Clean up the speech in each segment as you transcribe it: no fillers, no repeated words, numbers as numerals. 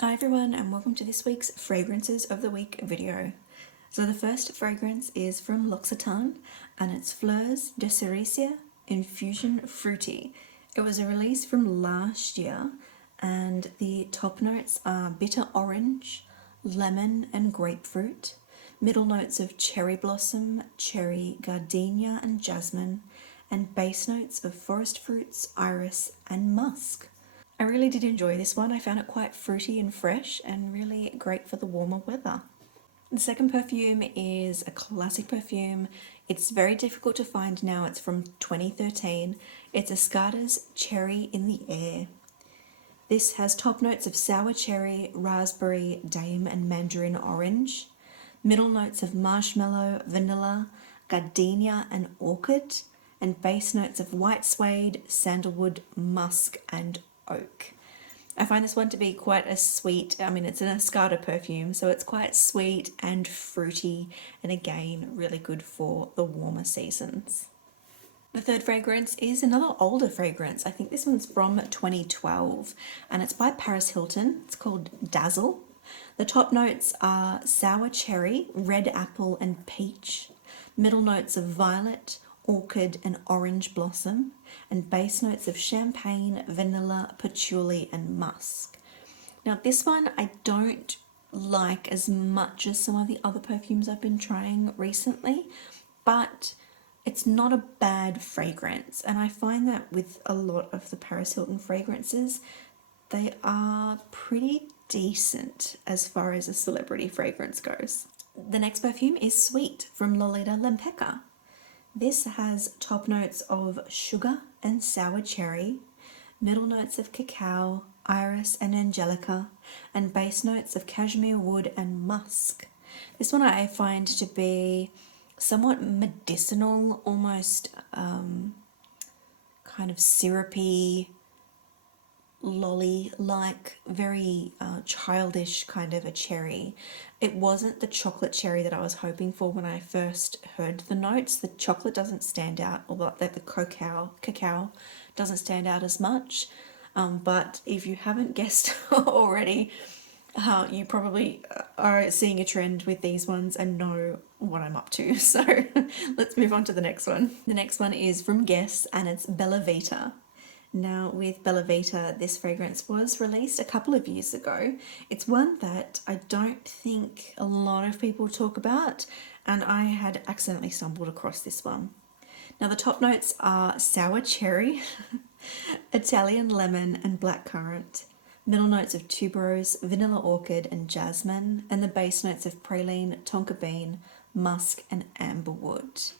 Hi everyone, and welcome to this week's Fragrances of the Week video. So the first fragrance is from L'Occitane and it's Fleurs de Cerise Infusion Fruity. It was a release from last year and the top notes are bitter orange, lemon and grapefruit, middle notes of cherry blossom, cherry gardenia and jasmine, and base notes of forest fruits, iris and musk. I really did enjoy this one. I found it quite fruity and fresh and really great for the warmer weather. The second perfume is a classic perfume. It's very difficult to find now. It's from 2013. It's Escada's Cherry in the Air. This has top notes of sour cherry, raspberry, dame and mandarin orange, middle notes of marshmallow, vanilla, gardenia and orchid, and base notes of white suede, sandalwood, musk and oak. I find this one to be quite a sweet, it's an Escada perfume, so it's quite sweet and fruity, and again, really good for the warmer seasons. The third fragrance is another older fragrance. I think this one's from 2012, and it's by Paris Hilton. It's called Dazzle. The top notes are sour cherry, red apple and peach, middle notes of violet, orchid and orange blossom, and base notes of champagne, vanilla, patchouli and musk. Now this one I don't like as much as some of the other perfumes I've been trying recently, but it's not a bad fragrance, and I find that with a lot of the Paris Hilton fragrances, they are pretty decent as far as a celebrity fragrance goes. The next perfume is Sweet from Lolita Lempicka. This has top notes of sugar and sour cherry, middle notes of cacao, iris and angelica, and base notes of cashmere wood and musk. This one I find to be somewhat medicinal, almost kind of syrupy, lolly-like, very childish kind of a cherry. It wasn't the chocolate cherry that I was hoping for when I first heard the notes. The chocolate doesn't stand out, although the cacao doesn't stand out as much. But if you haven't guessed already, you probably are seeing a trend with these ones and know what I'm up to. So let's move on to the next one. The next one is from Guess and it's Bella Vita. Now with Bella Vita, this fragrance was released a couple of years ago. It's one that I don't think a lot of people talk about, and I had accidentally stumbled across this one. Now the top notes are sour cherry, Italian lemon and blackcurrant, middle notes of tuberose, vanilla orchid and jasmine, and the base notes of praline, tonka bean, musk and amberwood.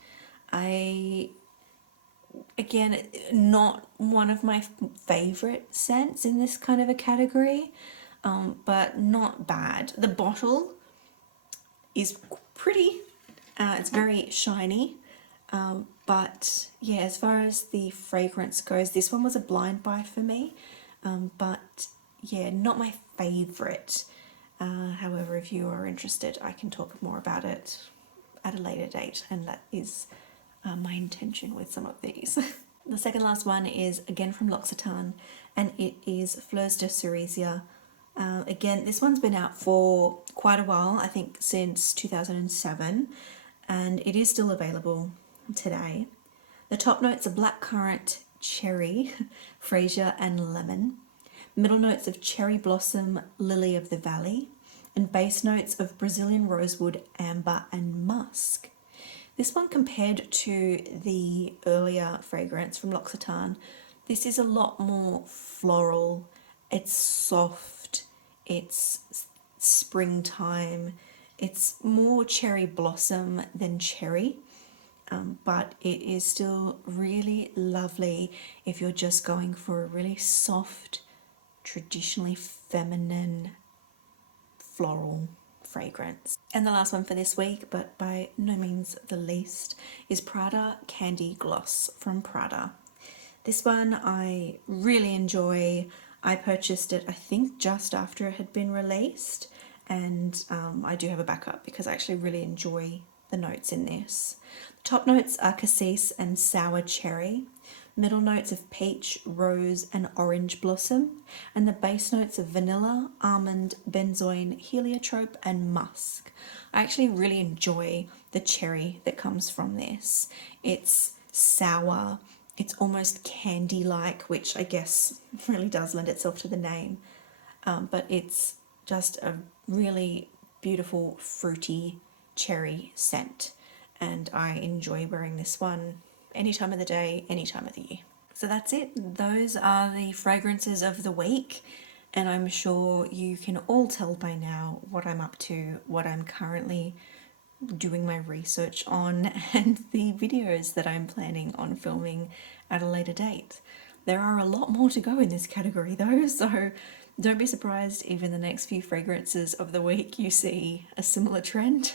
Again, not one of my favorite scents in this kind of a category, but not bad. The bottle is pretty, it's very shiny, but yeah, as far as the fragrance goes, this one was a blind buy for me, but yeah, not my favorite. However, if you are interested, I can talk more about it at a later date, and that is my intention with some of these. The second last one is again from L'Occitane, and it is Fleurs de Cerise. Again, this one's been out for quite a while, I think since 2007, and it is still available today. The top notes are blackcurrant, cherry, freesia and lemon, middle notes of cherry blossom, lily of the valley, and base notes of Brazilian rosewood, amber and musk. This one, compared to the earlier fragrance from L'Occitane, this is a lot more floral. It's soft, it's springtime, it's more cherry blossom than cherry, but it is still really lovely if you're just going for a really soft, traditionally feminine floral fragrance. And the last one for this week, but by no means the least, is Prada Candy Gloss from Prada. This one I really enjoy. I purchased it, I think, just after it had been released, and I do have a backup because I actually really enjoy the notes in this. The top notes are cassis and sour cherry, middle notes of peach, rose, and orange blossom, and the base notes of vanilla, almond, benzoin, heliotrope, and musk. I actually really enjoy the cherry that comes from this. It's sour, it's almost candy-like, which I guess really does lend itself to the name, but it's just a really beautiful fruity cherry scent, and I enjoy wearing this one any time of the day, any time of the year. So that's it. Those are the fragrances of the week, and I'm sure you can all tell by now what I'm up to, what I'm currently doing my research on, and the videos that I'm planning on filming at a later date. There are a lot more to go in this category though, so don't be surprised if in the next few fragrances of the week you see a similar trend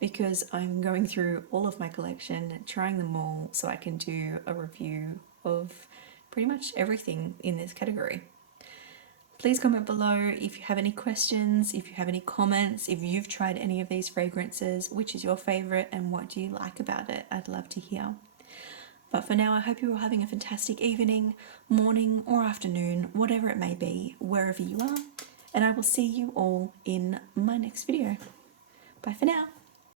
because I'm going through all of my collection, trying them all so I can do a review of pretty much everything in this category. Please comment below if you have any questions, if you have any comments, if you've tried any of these fragrances, which is your favourite and what do you like about it? I'd love to hear. But for now, I hope you're all having a fantastic evening, morning or afternoon, whatever it may be, wherever you are. And I will see you all in my next video. Bye for now.